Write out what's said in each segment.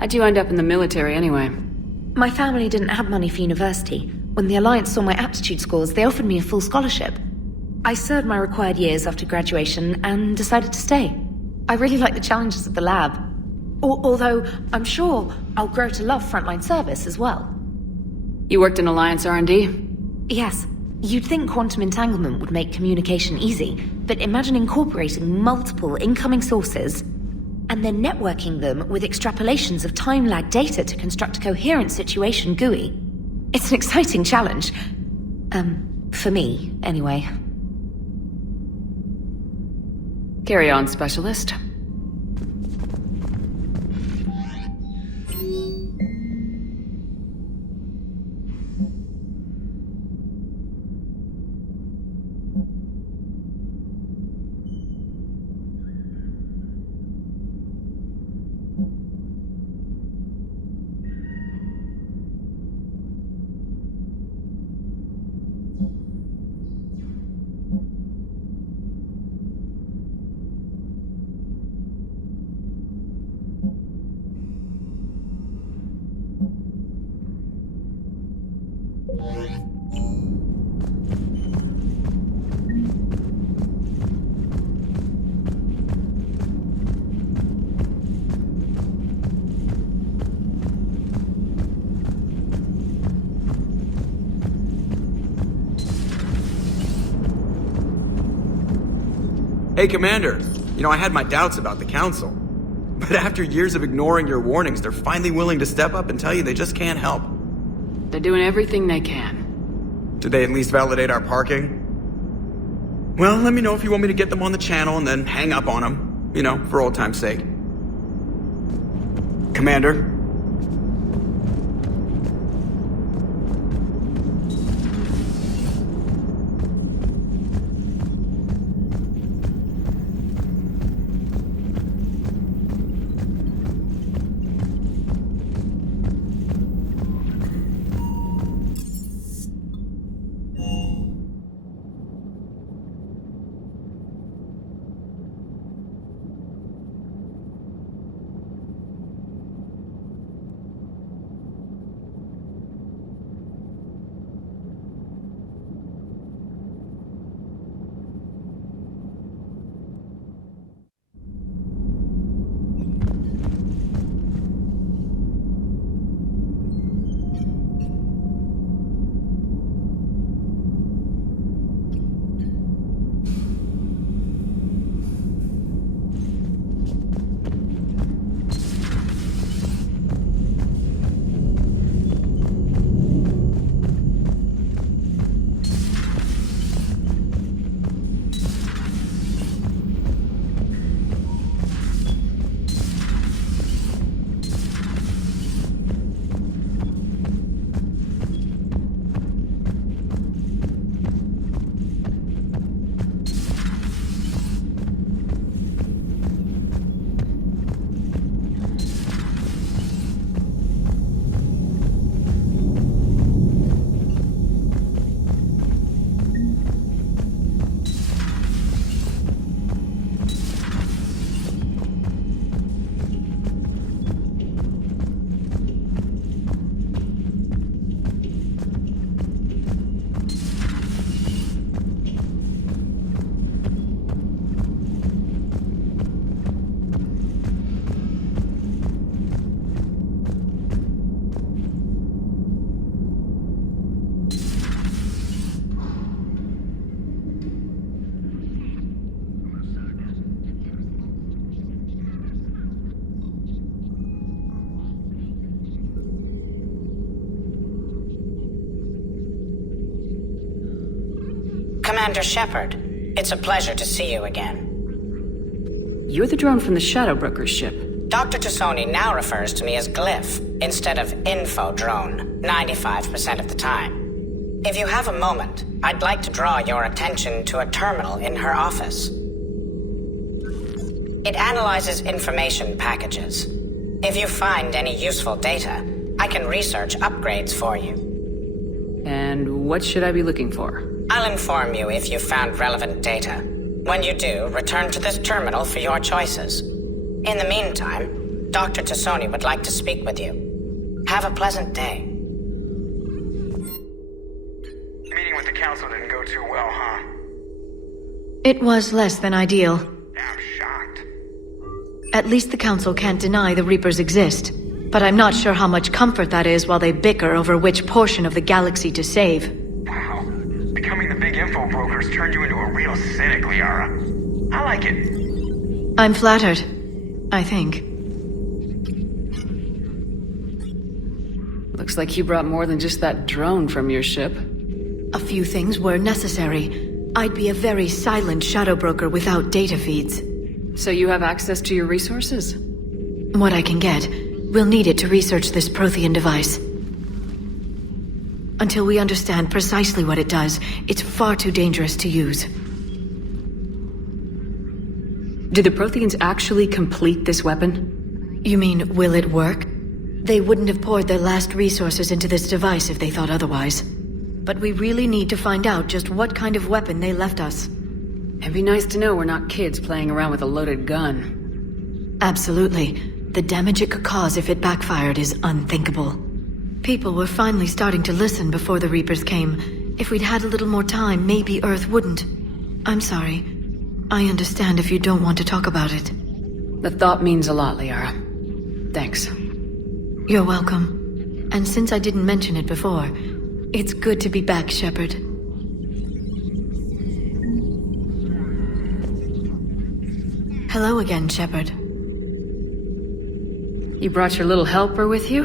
How'd you end up in the military anyway? My family didn't have money for university. When the Alliance saw my aptitude scores, they offered me a full scholarship. I served my required years after graduation and decided to stay. I really like the challenges of the lab. Although, I'm sure I'll grow to love frontline service as well. You worked in Alliance R&D? Yes. You'd think quantum entanglement would make communication easy, but imagine incorporating multiple incoming sources and then networking them with extrapolations of time-lag data to construct a coherent situation GUI. It's an exciting challenge. For me, anyway. Carry on, Specialist. Hey, Commander. You know, I had my doubts about the Council. But after years of ignoring your warnings, they're finally willing to step up and tell you they just can't help. They're doing everything they can. Did they at least validate our parking? Well, let me know if you want me to get them on the channel and then hang up on them. You know, for old time's sake. Commander? Commander Shepard, it's a pleasure to see you again. You're the drone from the Shadow Broker's ship. Dr. Tassoni now refers to me as Glyph instead of Info Drone 95% of the time. If you have a moment, I'd like to draw your attention to a terminal in her office. It analyzes information packages. If you find any useful data, I can research upgrades for you. And what should I be looking for? I'll inform you if you found relevant data. When you do, return to this terminal for your choices. In the meantime, Dr. Tassoni would like to speak with you. Have a pleasant day. Meeting with the council didn't go too well, huh? It was less than ideal. I'm shocked. At least the council can't deny the Reapers exist. But I'm not sure how much comfort that is while they bicker over which portion of the galaxy to save. Wow. Becoming the big info broker's turned you into a real cynic, Liara. I like it. I'm flattered. I think. Looks like you brought more than just that drone from your ship. A few things were necessary. I'd be a very silent shadow broker without data feeds. So you have access to your resources? What I can get. We'll need it to research this Prothean device. Until we understand precisely what it does, it's far too dangerous to use. Did the Protheans actually complete this weapon? You mean, will it work? They wouldn't have poured their last resources into this device if they thought otherwise. But we really need to find out just what kind of weapon they left us. It'd be nice to know we're not kids playing around with a loaded gun. Absolutely. The damage it could cause if it backfired is unthinkable. People were finally starting to listen before the Reapers came. If we'd had a little more time, maybe Earth wouldn't. I'm sorry. I understand if you don't want to talk about it. The thought means a lot, Liara. Thanks. You're welcome. And since I didn't mention it before, it's good to be back, Shepard. Hello again, Shepard. You brought your little helper with you?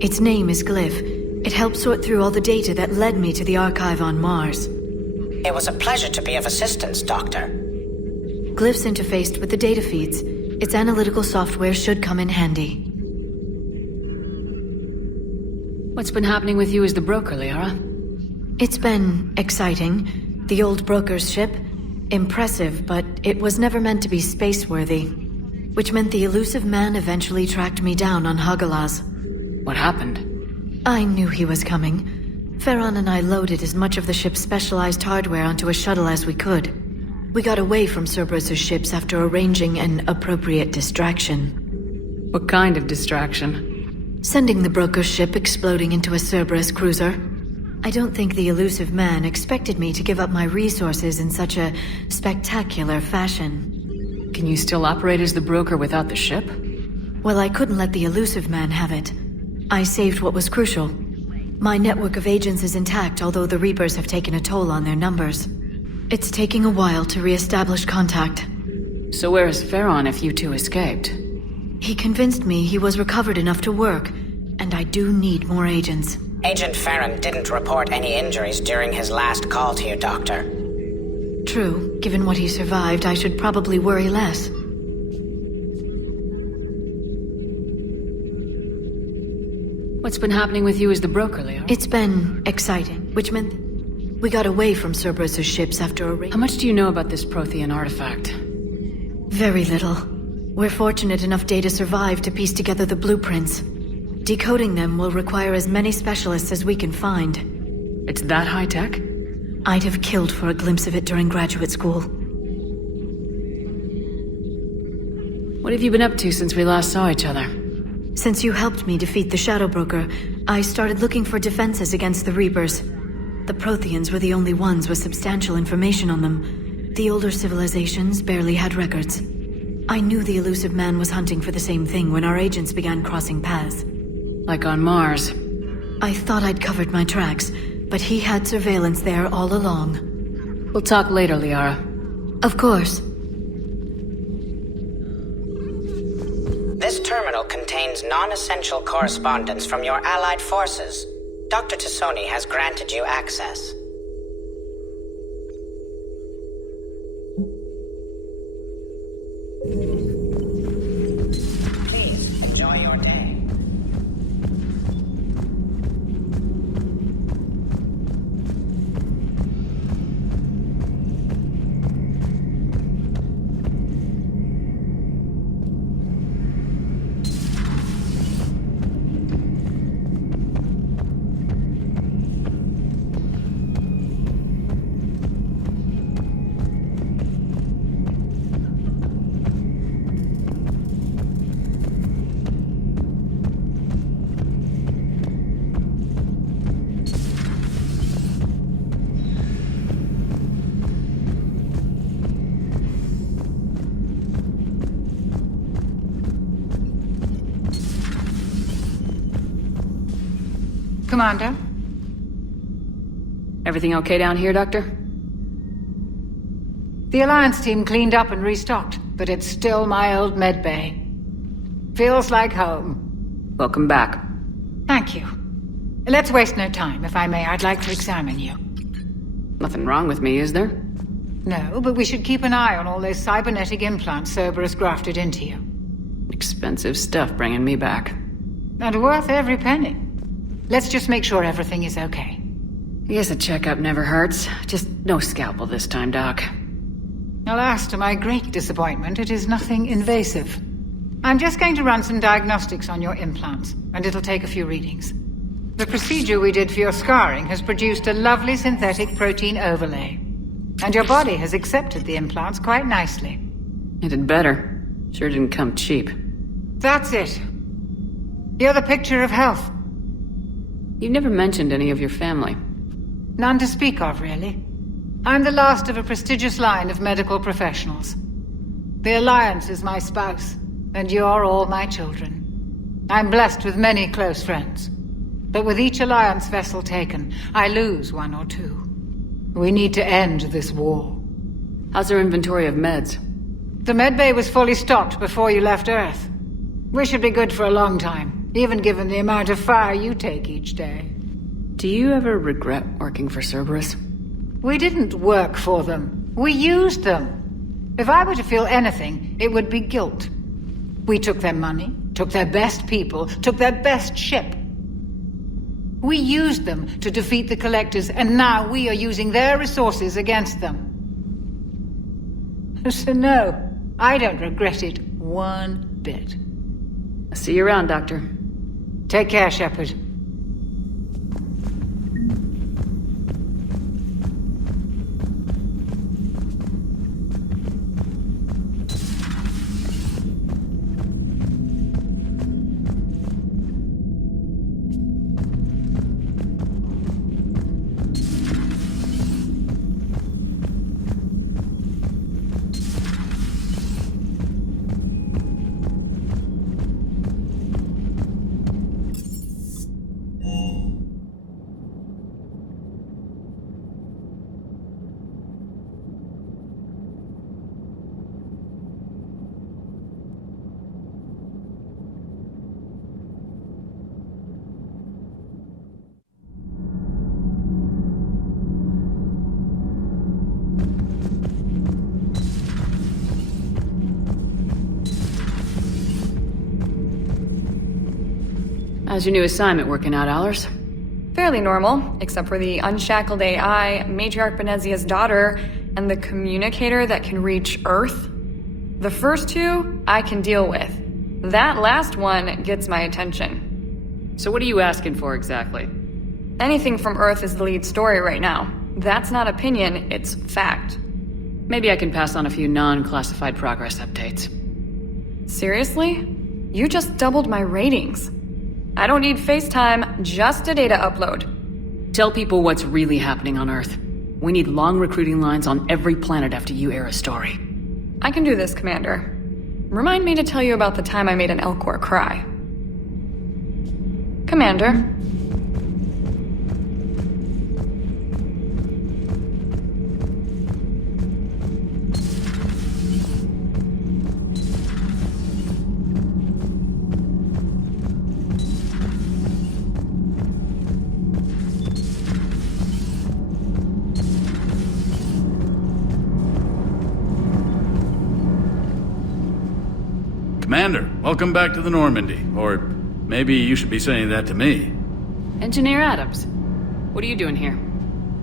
Its name is Glyph. It helped sort through all the data that led me to the archive on Mars. It was a pleasure to be of assistance, Doctor. Glyph's interfaced with the data feeds. Its analytical software should come in handy. What's been happening with you as the broker, Liara? It's been exciting. The old broker's ship? Impressive, but it was never meant to be space-worthy. Which meant the elusive man eventually tracked me down on Hagalaz. What happened? I knew he was coming. Farron and I loaded as much of the ship's specialized hardware onto a shuttle as we could. We got away from Cerberus' ships after arranging an appropriate distraction. What kind of distraction? Sending the broker's ship exploding into a Cerberus cruiser. I don't think the elusive man expected me to give up my resources in such a spectacular fashion. Can you still operate as the broker without the ship? Well, I couldn't let the elusive man have it. I saved what was crucial. My network of agents is intact, although the Reapers have taken a toll on their numbers. It's taking a while to re-establish contact. So where is Farron if you two escaped? He convinced me he was recovered enough to work, and I do need more agents. Agent Farron didn't report any injuries during his last call to you, Doctor. True. Given what he survived, I should probably worry less. What's been happening with you as the broker, Leo? It's been exciting, which meant we got away from Cerberus' ships after a raid. How much do you know about this Prothean artifact? Very little. We're fortunate enough data survived to piece together the blueprints. Decoding them will require as many specialists as we can find. It's that high-tech? I'd have killed for a glimpse of it during graduate school. What have you been up to since we last saw each other? Since you helped me defeat the Shadow Broker, I started looking for defenses against the Reapers. The Protheans were the only ones with substantial information on them. The older civilizations barely had records. I knew the elusive man was hunting for the same thing when our agents began crossing paths. Like on Mars. I thought I'd covered my tracks, but he had surveillance there all along. We'll talk later, Liara. Of course. This terminal contains non-essential correspondence from your allied forces. Dr. Tassoni has granted you access. Please, enjoy your day. Commander? Everything okay down here, Doctor? The Alliance team cleaned up and restocked, but it's still my old medbay. Feels like home. Welcome back. Thank you. Let's waste no time. If I may, I'd like to examine you. Nothing wrong with me, is there? No, but we should keep an eye on all those cybernetic implants Cerberus grafted into you. Expensive stuff bringing me back. And worth every penny. Let's just make sure everything is okay. I guess a checkup never hurts. Just no scalpel this time, Doc. Alas, to my great disappointment, it is nothing invasive. I'm just going to run some diagnostics on your implants, and it'll take a few readings. The procedure we did for your scarring has produced a lovely synthetic protein overlay. And your body has accepted the implants quite nicely. It had better. Sure didn't come cheap. That's it. You're the picture of health. You never mentioned any of your family. None to speak of, really. I'm the last of a prestigious line of medical professionals. The Alliance is my spouse, and you're all my children. I'm blessed with many close friends. But with each Alliance vessel taken, I lose one or two. We need to end this war. How's our inventory of meds? The medbay was fully stocked before you left Earth. We should be good for a long time, even given the amount of fire you take each day. Do you ever regret working for Cerberus? We didn't work for them. We used them. If I were to feel anything, it would be guilt. We took their money, took their best people, took their best ship. We used them to defeat the Collectors, and now we are using their resources against them. So no, I don't regret it one bit. I'll see you around, Doctor. Take care, Shepard. How's your new assignment working out, Allers? Fairly normal, except for the unshackled AI, Matriarch Benezia's daughter, and the communicator that can reach Earth. The first two, I can deal with. That last one gets my attention. So what are you asking for exactly? Anything from Earth is the lead story right now. That's not opinion, it's fact. Maybe I can pass on a few non-classified progress updates. Seriously? You just doubled my ratings. I don't need FaceTime, just a data upload. Tell people what's really happening on Earth. We need long recruiting lines on every planet after you air a story. I can do this, Commander. Remind me to tell you about the time I made an Elcor cry. Commander. Commander, welcome back to the Normandy. Or maybe you should be saying that to me. Engineer Adams, what are you doing here?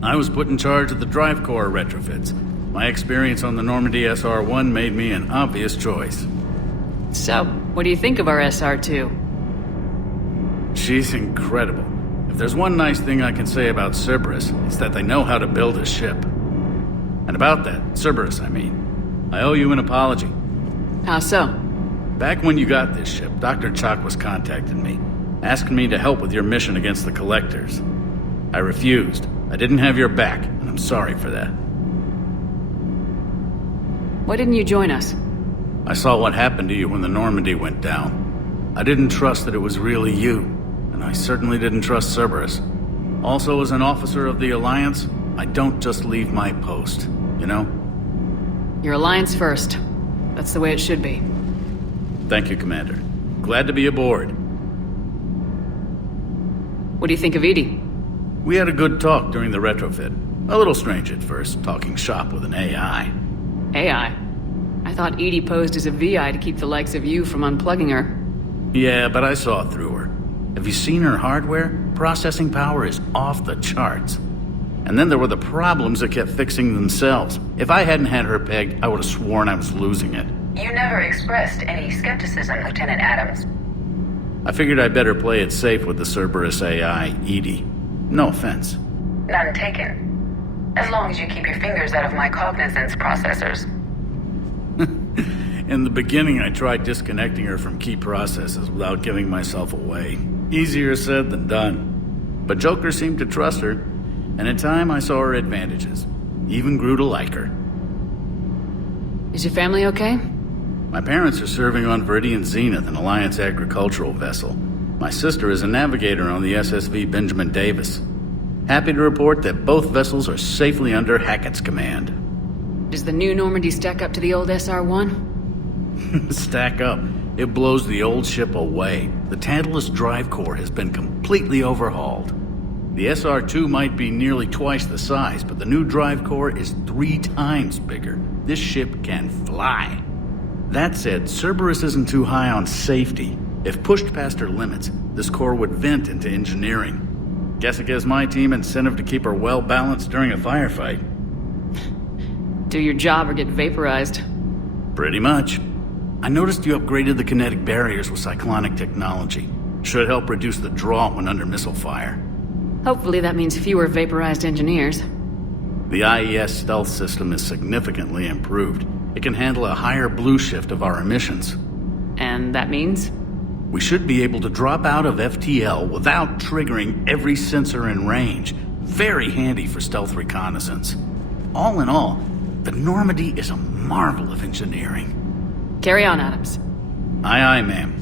I was put in charge of the drive core retrofits. My experience on the Normandy SR-1 made me an obvious choice. So, what do you think of our SR-2? She's incredible. If there's one nice thing I can say about Cerberus, it's that they know how to build a ship. And about that, Cerberus, I mean. I owe you an apology. How so? Back when you got this ship, Dr. Chalk was contacting me, asking me to help with your mission against the Collectors. I refused. I didn't have your back, and I'm sorry for that. Why didn't you join us? I saw what happened to you when the Normandy went down. I didn't trust that it was really you, and I certainly didn't trust Cerberus. Also, as an officer of the Alliance, I don't just leave my post, you know? Your Alliance first. That's the way it should be. Thank you, Commander. Glad to be aboard. What do you think of Edie? We had a good talk during the retrofit. A little strange at first, talking shop with an AI. AI? I thought Edie posed as a VI to keep the likes of you from unplugging her. Yeah, but I saw through her. Have you seen her hardware? Processing power is off the charts. And then there were the problems that kept fixing themselves. If I hadn't had her pegged, I would have sworn I was losing it. You never expressed any skepticism, Lieutenant Adams. I figured I'd better play it safe with the Cerberus AI, Edie. No offense. None taken. As long as you keep your fingers out of my cognizance processors. In the beginning, I tried disconnecting her from key processes without giving myself away. Easier said than done. But Joker seemed to trust her, and in time I saw her advantages. Even grew to like her. Is your family okay? My parents are serving on Viridian Zenith, an Alliance agricultural vessel. My sister is a navigator on the SSV Benjamin Davis. Happy to report that both vessels are safely under Hackett's command. Does the new Normandy stack up to the old SR-1? Stack up. It blows the old ship away. The Tantalus drive core has been completely overhauled. The SR-2 might be nearly twice the size, but the new drive core is 3 times bigger. This ship can fly. That said, Cerberus isn't too high on safety. If pushed past her limits, this core would vent into engineering. Guess it gives my team incentive to keep her well balanced during a firefight. Do your job or get vaporized. Pretty much. I noticed you upgraded the kinetic barriers with cyclonic technology. Should help reduce the draw when under missile fire. Hopefully that means fewer vaporized engineers. The IES stealth system is significantly improved. It can handle a higher blue shift of our emissions. And that means? We should be able to drop out of FTL without triggering every sensor in range. Very handy for stealth reconnaissance. All in all, the Normandy is a marvel of engineering. Carry on, Adams. Aye, aye, ma'am.